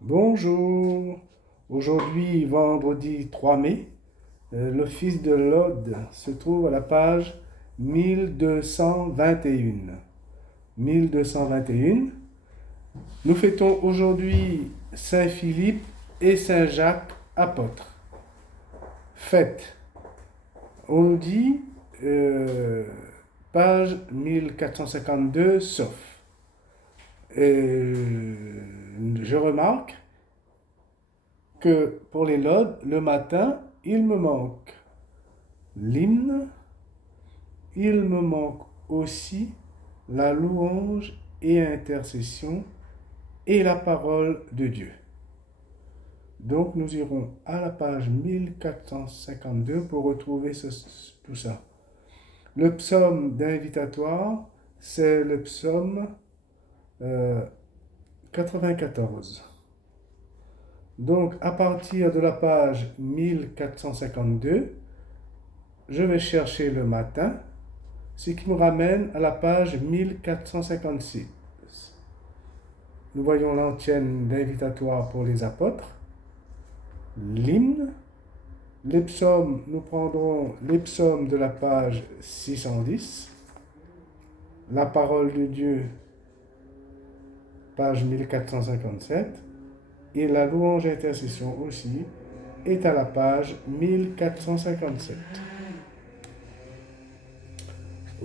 Bonjour. Aujourd'hui, vendredi 3 mai, l'office de l'Aude se trouve à la page 1221. 1221. Nous fêtons aujourd'hui Saint Philippe et Saint Jacques apôtres. Fête. On nous dit page 1452 sauf. Je remarque que pour les laudes, le matin, il me manque l'hymne, il me manque aussi la louange et intercession et la parole de Dieu. Donc nous irons à la page 1452 pour retrouver tout ça. Le psaume d'invitatoire, c'est le psaume 94. Donc, à partir de la page 1452, je vais chercher le matin, ce qui nous ramène à la page 1456. Nous voyons l'antienne d'invitatoire pour les apôtres, l'hymne, les psaumes, nous prendrons les psaumes de la page 610, la parole de Dieu, page 1457, et la louange et intercession aussi est à la page 1457.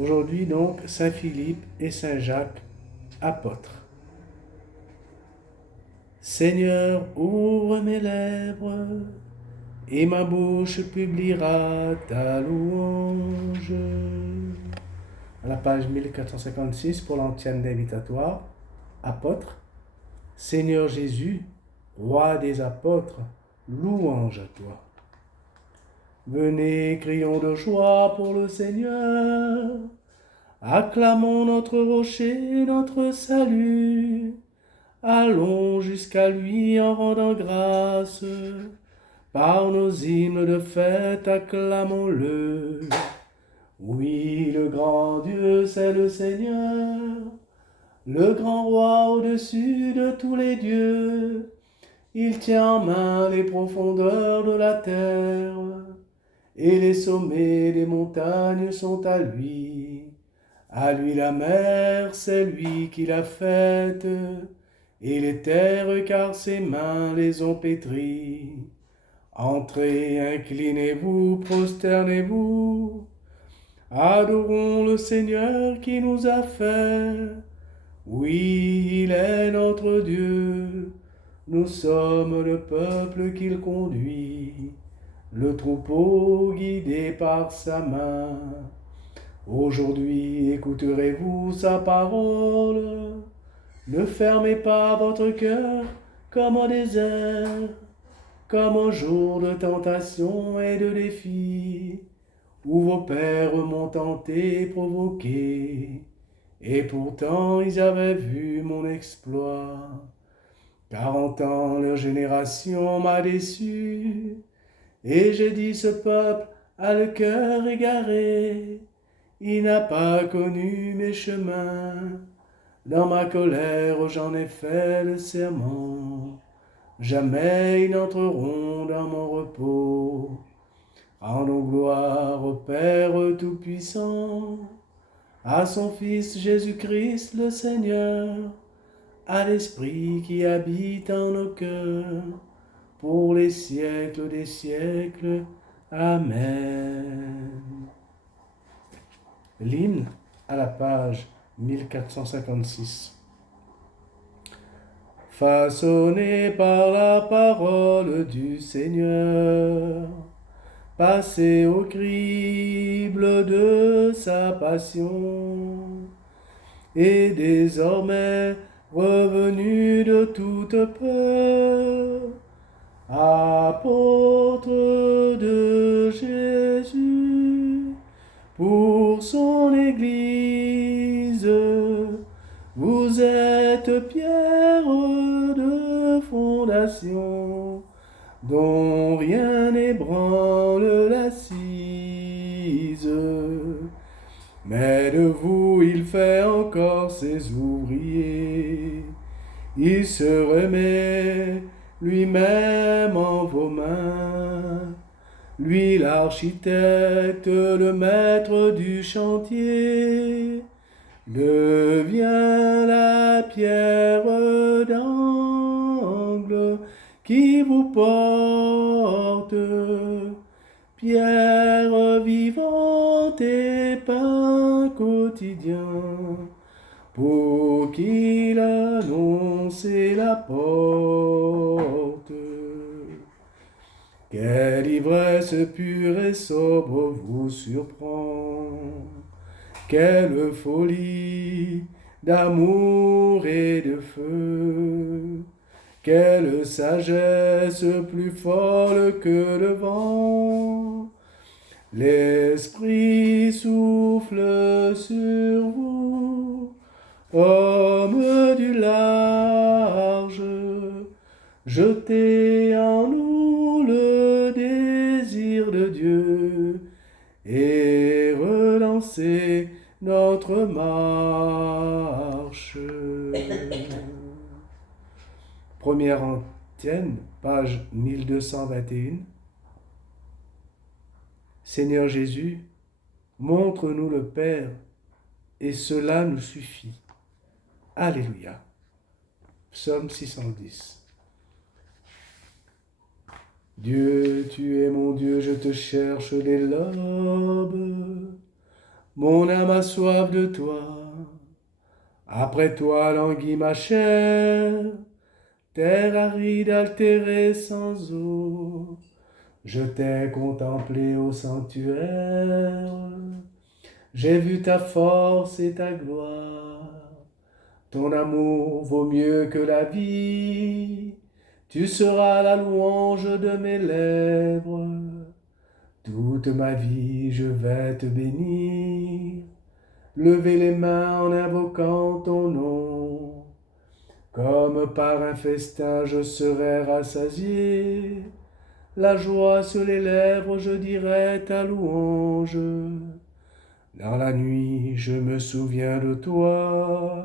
Aujourd'hui donc, Saint Philippe et Saint Jacques, apôtres. Seigneur, ouvre mes lèvres, et ma bouche publiera ta louange. À la page 1456 pour l'antienne d'invitatoire, apôtres. Seigneur Jésus, Roi des apôtres, louange à toi. Venez, crions de joie pour le Seigneur. Acclamons notre rocher, notre salut. Allons jusqu'à lui en rendant grâce. Par nos hymnes de fête, acclamons-le. Oui, le grand Dieu, c'est le Seigneur, le grand roi au-dessus de tous les dieux. Il tient en main les profondeurs de la terre, et les sommets des montagnes sont à lui. À lui la mer, c'est lui qui l'a faite, et les terres, car ses mains les ont pétries. Entrez, inclinez-vous, prosternez-vous, adorons le Seigneur qui nous a fait. Oui, il est notre Dieu. Nous sommes le peuple qu'il conduit, le troupeau guidé par sa main. Aujourd'hui écouterez-vous sa parole. Ne fermez pas votre cœur comme au désert, comme au jour de tentation et de défi, où vos pères m'ont tenté, provoqué, et pourtant ils avaient vu mon exploit. 40 ans, leur génération m'a déçu, et j'ai dit ce peuple a le cœur égaré, il n'a pas connu mes chemins. Dans ma colère, j'en ai fait le serment, jamais ils n'entreront dans mon repos. Rendons gloire au Père Tout-Puissant, à son Fils Jésus-Christ le Seigneur, à l'Esprit qui habite en nos cœurs, pour les siècles des siècles. Amen. L'hymne à la page 1456. Façonné par la parole du Seigneur, passé au crible de sa passion, et désormais revenu de toute peur, apôtre de Jésus, pour son Église, vous êtes pierre de fondation, dont rien n'ébranle l'assise. Mais de vous il fait encore ses ouvriers, Il se remet lui-même en vos mains. Lui l'architecte, le maître du chantier, devient la pierre d'angle qui vous porte, pierre vivante et pain quotidien, pour qu'il annonce et la porte. Quelle ivresse pure et sobre vous surprend, quelle folie d'amour et de feu, quelle sagesse plus folle que le vent. L'Esprit souffle sur vous, homme du large, jetez en nous le désir de Dieu et relancez notre marche. Première antienne, page 1221. Seigneur Jésus, montre-nous le Père, et cela nous suffit. Alléluia. Psaume 610. Dieu, tu es mon Dieu, je te cherche dès l'aube. Mon âme a soif de toi. Après toi languit ma chair, terre aride altérée sans eau. Je t'ai contemplé au sanctuaire, j'ai vu ta force et ta gloire. Ton amour vaut mieux que la vie, tu seras la louange de mes lèvres. Toute ma vie je vais te bénir, lever les mains en invoquant ton nom. Comme par un festin je serai rassasié, la joie sur les lèvres, je dirai ta louange. Dans la nuit, je me souviens de toi,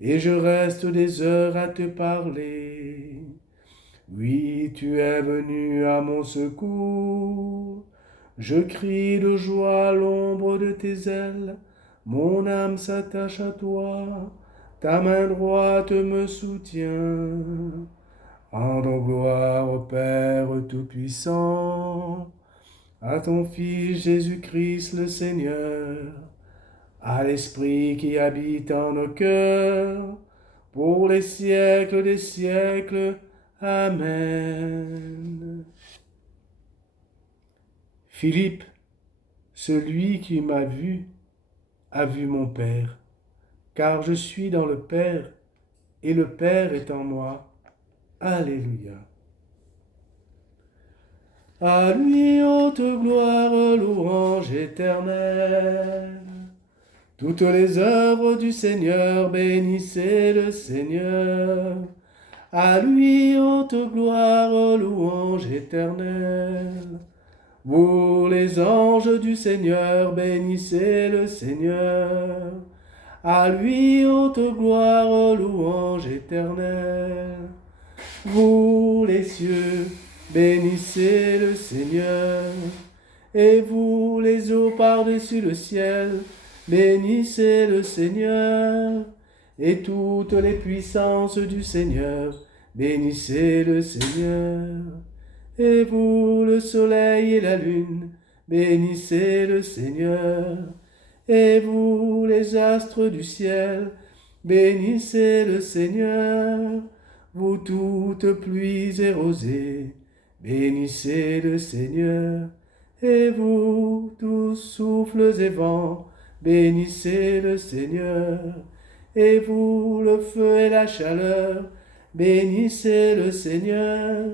et je reste des heures à te parler. Oui, tu es venu à mon secours. Je crie de joie à l'ombre de tes ailes. Mon âme s'attache à toi, ta main droite me soutient. Rendons gloire au Père Tout-Puissant, à ton Fils Jésus-Christ le Seigneur, à l'Esprit qui habite en nos cœurs, pour les siècles des siècles. Amen. Philippe, celui qui m'a vu, a vu mon Père, car je suis dans le Père, et le Père est en moi. Alléluia. À lui haute gloire, louange éternelle. Toutes les œuvres du Seigneur, bénissez le Seigneur. À lui haute gloire, louange éternelle. Vous les anges du Seigneur, bénissez le Seigneur. À lui haute gloire, louange éternelle. Vous les cieux, bénissez le Seigneur. Et vous les eaux par-dessus le ciel, bénissez le Seigneur. Et toutes les puissances du Seigneur, bénissez le Seigneur. Et vous, le soleil et la lune, bénissez le Seigneur. Et vous, les astres du ciel, bénissez le Seigneur. Vous toutes pluies et rosées, bénissez le Seigneur. Et vous, tous souffles et vents, bénissez le Seigneur. Et vous, le feu et la chaleur, bénissez le Seigneur.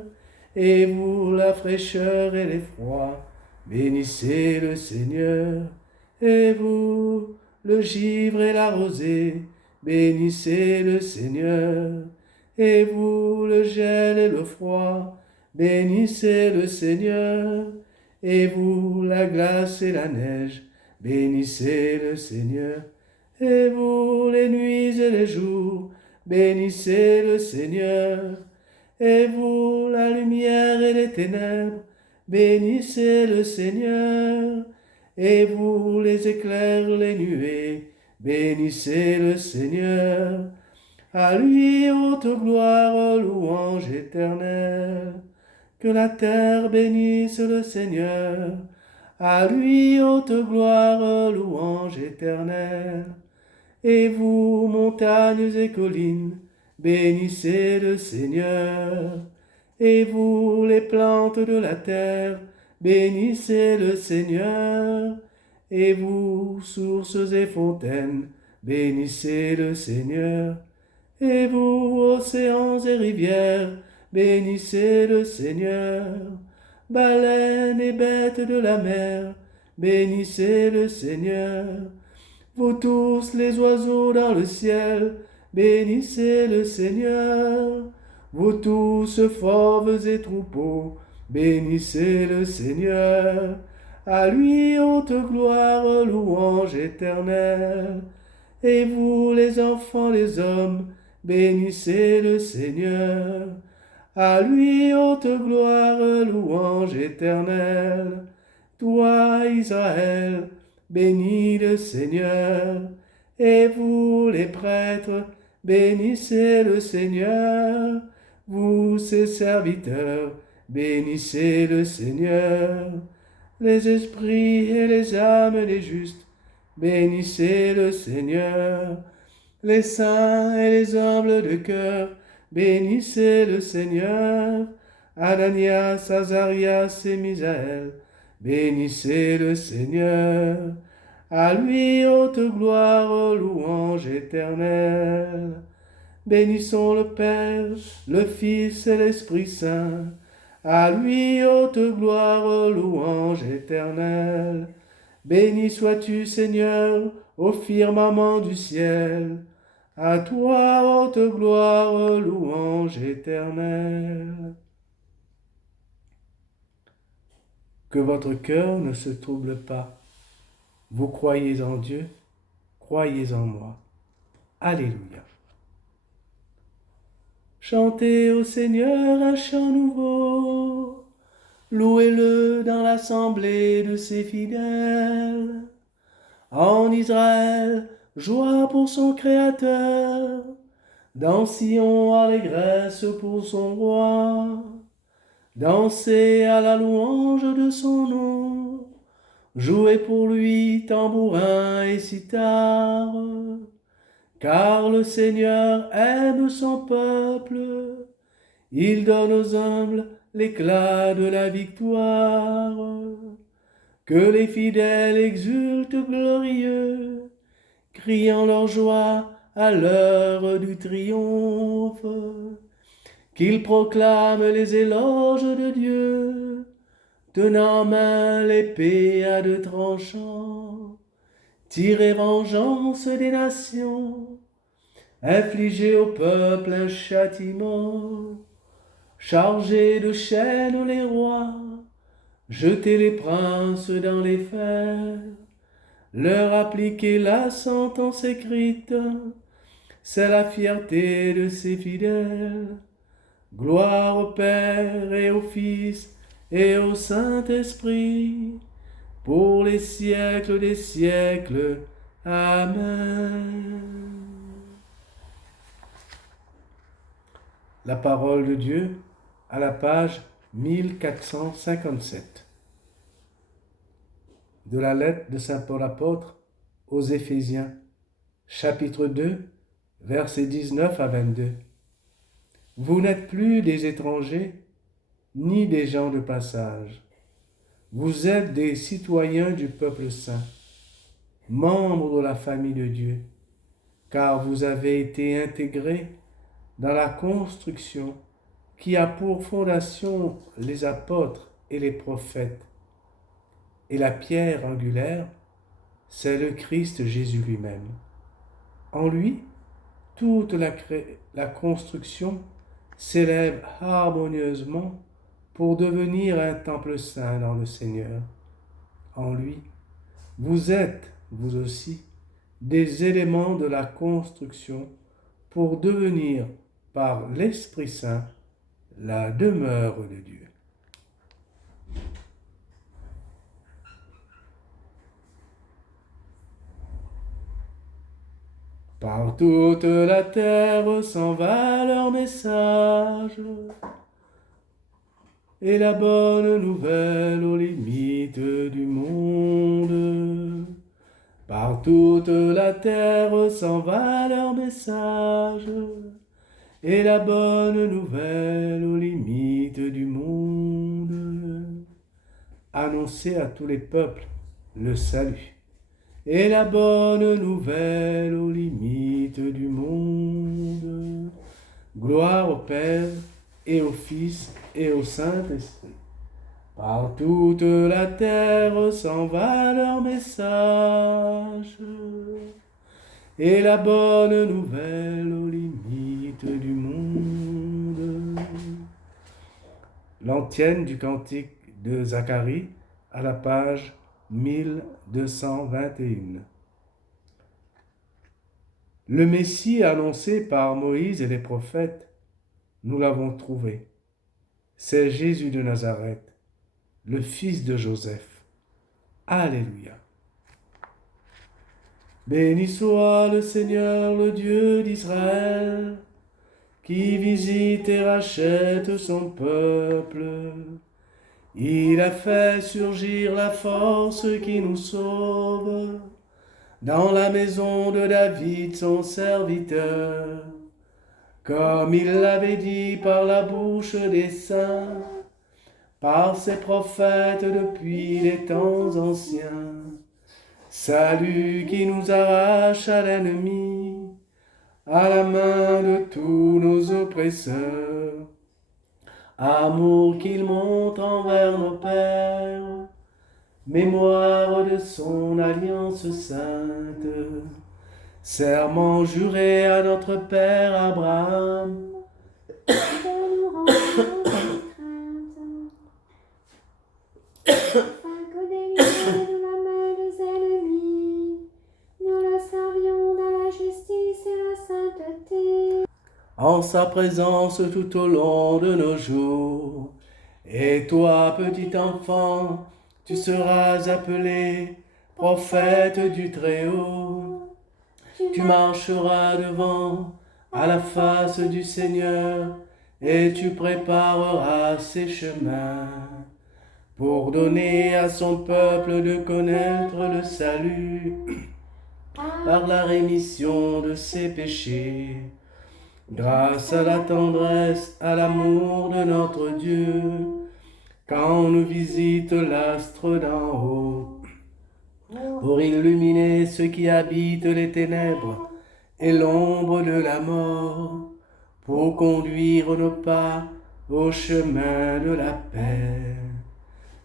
Et vous, la fraîcheur et l'effroi, bénissez le Seigneur. Et vous, le givre et la rosée, bénissez le Seigneur. Et vous, le gel et le froid, bénissez le Seigneur. Et vous, la glace et la neige, bénissez le Seigneur. Et vous, les nuits et les jours, bénissez le Seigneur. Et vous, la lumière et les ténèbres, bénissez le Seigneur. Et vous, les éclairs, les nuées, bénissez le Seigneur. À lui, haute gloire, louange éternelle. Que la terre bénisse le Seigneur. À lui, haute gloire, louange éternelle. Et vous, montagnes et collines, bénissez le Seigneur. Et vous, les plantes de la terre, bénissez le Seigneur. Et vous, sources et fontaines, bénissez le Seigneur. Et vous, océans et rivières, bénissez le Seigneur. Baleines et bêtes de la mer, bénissez le Seigneur. Vous tous les oiseaux dans le ciel, bénissez le Seigneur. Vous tous fauves et troupeaux, bénissez le Seigneur. À lui haute gloire, louange éternelle. Et vous les enfants, les hommes, bénissez le Seigneur. À lui haute gloire, louange éternelle. Toi, Israël, bénis le Seigneur. Et vous, les prêtres, bénissez le Seigneur. Vous, ses serviteurs, bénissez le Seigneur. Les esprits et les âmes des justes, bénissez le Seigneur. Les saints et les humbles de cœur, bénissez le Seigneur. Ananias, Azarias et Misaël, bénissez le Seigneur. À lui haute gloire, louange éternelle. Bénissons le Père, le Fils et l'Esprit Saint. À lui haute gloire, louange éternelle. Béni sois-tu, Seigneur, au firmament du ciel. À toi, haute gloire, louange éternelle. Que votre cœur ne se trouble pas. Vous croyez en Dieu, croyez en moi. Alléluia. Chantez au Seigneur un chant nouveau. Louez-le dans l'assemblée de ses fidèles. En Israël, joie pour son Créateur. Dans Sion, allégresse pour son roi. Dansez à la louange de son nom. Jouez pour lui tambourin et cithare. Car le Seigneur aime son peuple. Il donne aux humbles l'éclat de la victoire. Que les fidèles exultent glorieux, criant leur joie à l'heure du triomphe. Qu'ils proclament les éloges de Dieu, tenant en main l'épée à deux tranchants. Tirer vengeance des nations, infliger au peuple un châtiment. Charger de chaînes les rois, jeter les princes dans les fers, leur appliquer la sentence écrite, c'est la fierté de ses fidèles. Gloire au Père et au Fils et au Saint-Esprit, pour les siècles des siècles. Amen. La parole de Dieu à la page 1457 de la lettre de saint Paul apôtre aux Éphésiens, chapitre 2, versets 19 à 22. Vous n'êtes plus des étrangers, ni des gens de passage. Vous êtes des citoyens du peuple saint, membres de la famille de Dieu, car vous avez été intégrés dans la construction qui a pour fondation les apôtres et les prophètes. Et la pierre angulaire, c'est le Christ Jésus lui-même. En lui, toute la construction s'élève harmonieusement pour devenir un temple saint dans le Seigneur. En lui, vous êtes, vous aussi, des éléments de la construction pour devenir par l'Esprit Saint la demeure de Dieu. Par toute la terre s'en va leur message, et la bonne nouvelle aux limites du monde. Par toute la terre s'en va leur message, et la bonne nouvelle aux limites du monde. Annoncez à tous les peuples le salut, et la bonne nouvelle aux limites du monde. Gloire au Père, et au Fils, et au Saint-Esprit. Par toute la terre s'en va leur message, et la bonne nouvelle aux limites du monde. L'antienne du cantique de Zacharie à la page 1221. Le Messie annoncé par Moïse et les prophètes, nous l'avons trouvé. C'est Jésus de Nazareth, le fils de Joseph. Alléluia. Béni soit le Seigneur, le Dieu d'Israël, qui visite et rachète son peuple. Il a fait surgir la force qui nous sauve dans la maison de David, son serviteur, comme il l'avait dit par la bouche des saints, par ses prophètes depuis les temps anciens. Salut qui nous arrache à l'ennemi, à la main de tous nos oppresseurs. Amour qu'il montre envers nos pères, mémoire de son alliance sainte. Serment juré à notre père Abraham, afin que délivrés de la main des ennemis, nous le servions dans la justice et la sainteté. en sa présence tout au long de nos jours. Et toi, petit enfant, tu seras appelé prophète du Très-Haut. Tu marcheras devant à la face du Seigneur, et tu prépareras ses chemins pour donner à son peuple de connaître le salut par la rémission de ses péchés, grâce à la tendresse, à l'amour de notre Dieu, quand on nous visite l'astre d'en haut, pour illuminer ceux qui habitent les ténèbres et l'ombre de la mort, pour conduire nos pas au chemin de la paix.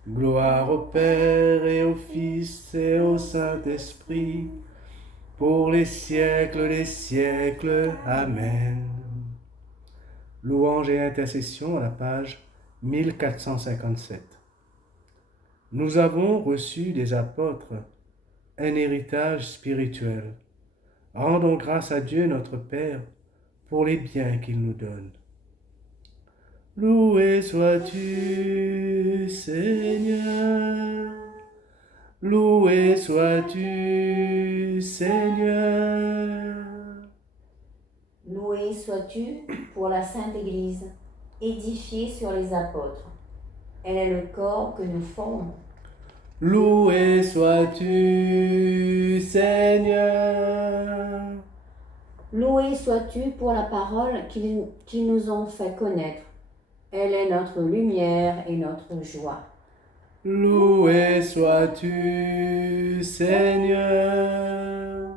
Gloire au Père et au Fils et au Saint-Esprit, pour les siècles des siècles. Amen. Louange et intercession à la page 1457. Nous avons reçu des apôtres un héritage spirituel. Rendons grâce à Dieu notre Père pour les biens qu'il nous donne. Loué sois-tu, Seigneur. Loué sois-tu, Seigneur. Loué sois-tu pour la Sainte Église, édifiée sur les apôtres. Elle est le corps que nous formons. Loué sois-tu, Seigneur. Loué sois-tu pour la parole qu'ils nous ont fait connaître. Elle est notre lumière et notre joie. Loué sois-tu, Seigneur.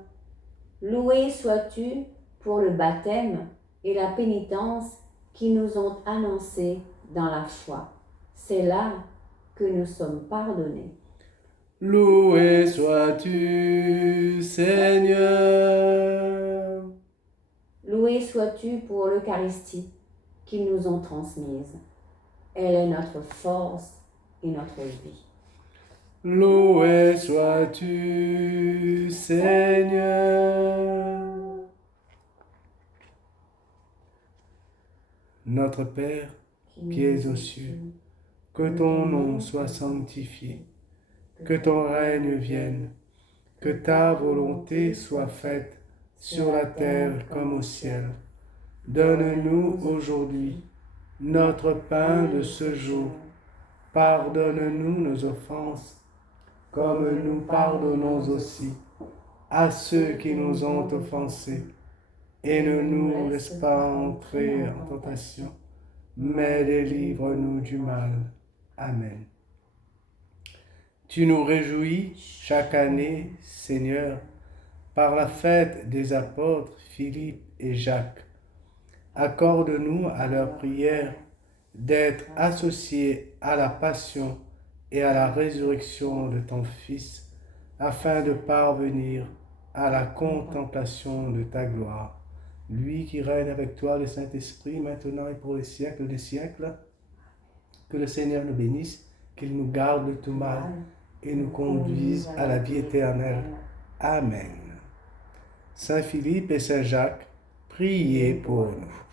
Loué sois-tu pour le baptême et la pénitence qui nous ont annoncés dans la foi. C'est là que nous sommes pardonnés. Loué sois-tu, Seigneur. Loué sois-tu pour l'Eucharistie qu'ils nous ont transmise. Elle est notre force et notre vie. Loué sois-tu, Seigneur. Notre Père, qui es aux cieux, que ton nom soit sanctifié, que ton règne vienne, que ta volonté soit faite sur la terre comme au ciel. Donne-nous aujourd'hui notre pain de ce jour. Pardonne-nous nos offenses, comme nous pardonnons aussi à ceux qui nous ont offensés. Et ne nous laisse pas entrer en tentation, mais délivre-nous du mal. Amen. Tu nous réjouis chaque année, Seigneur, par la fête des apôtres Philippe et Jacques. Accorde-nous à leur prière d'être associés à la passion et à la résurrection de ton Fils, afin de parvenir à la contemplation de ta gloire. Lui qui règne avec toi, le Saint-Esprit, maintenant et pour les siècles des siècles. Que le Seigneur nous bénisse, qu'il nous garde de tout mal et nous conduise à la vie éternelle. Amen. Saint Philippe et Saint Jacques, priez pour nous.